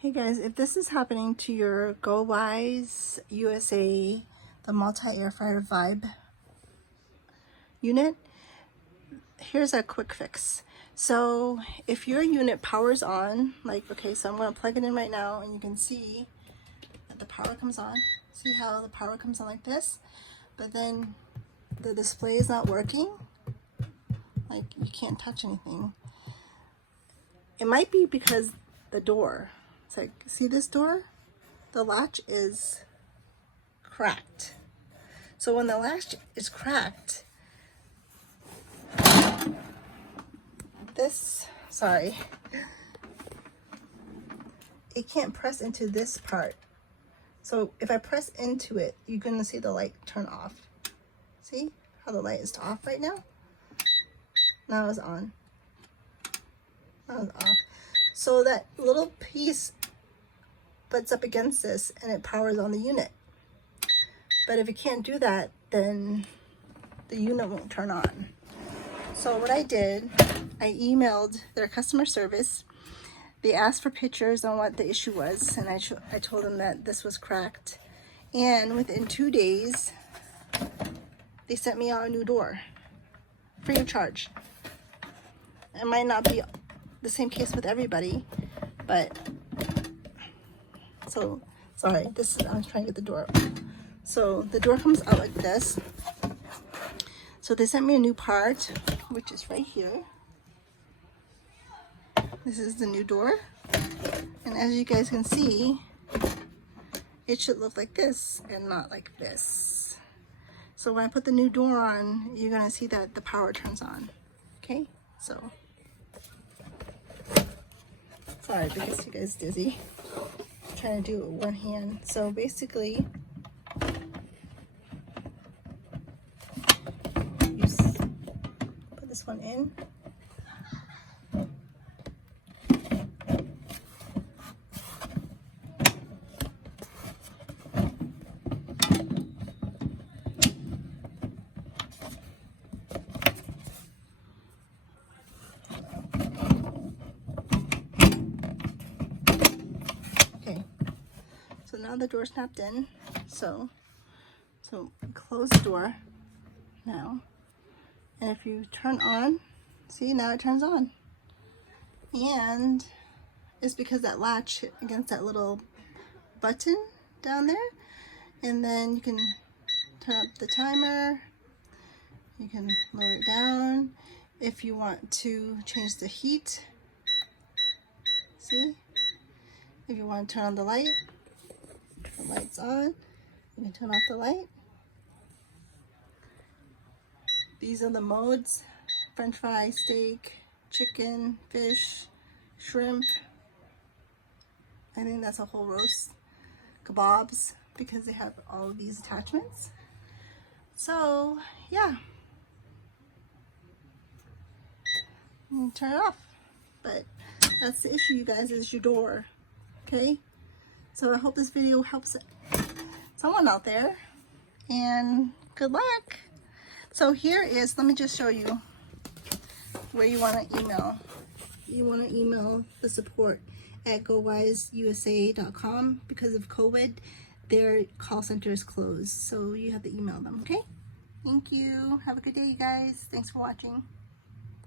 Hey guys, if this is happening to your GoWise USA, the multi-air fryer Vibe unit, here's a quick fix. So if your unit powers on, like, okay, so I'm going to plug it in right now and you can see that the power comes on. See how the power comes on like this? But then the display is not working. Like, you can't touch anything. It might be because the door. It's like, see this door? The latch is cracked. So when the latch is cracked, it can't press into this part. So if I press into it, you're gonna see the light turn off. See how the light is off right now? Now it's on. Now it's off. So that little piece butts up against this and it powers on the unit. But if it can't do that, then the unit won't turn on. So what I did, I emailed their customer service. They asked for pictures on what the issue was, and I told them that this was cracked. And within 2 days, they sent me out a new door, free of charge. It might not be the same case with everybody, but, so, sorry, I'm trying to get the door up. So the door comes out like this. So they sent me a new part, which is right here. This is the new door. And as you guys can see, it should look like this and not like this. So when I put the new door on, you're gonna see that the power turns on. Okay, so. Sorry, because you guys dizzy. I'm trying to do it with one hand. So basically, put this one in. Okay, so now the door snapped in. So close the door now. And if you turn on, see, now it turns on. And it's because that latch hit against that little button down there. And then you can turn up the timer. You can lower it down. If you want to change the heat, see? If you want to turn on the light, the light's on. You can turn off the light. These are the modes: French fry, steak, chicken, fish, shrimp. I think that's a whole roast. Kebabs, because they have all of these attachments. So yeah, you can turn it off. But that's the issue, you guys, is your door. Okay? So I hope this video helps someone out there. And good luck. So here is, let me just show you where you want to email. You want to email the support at GoWiseUSA.com. Because of COVID, their call center is closed. So you have to email them, okay? Thank you. Have a good day, you guys. Thanks for watching.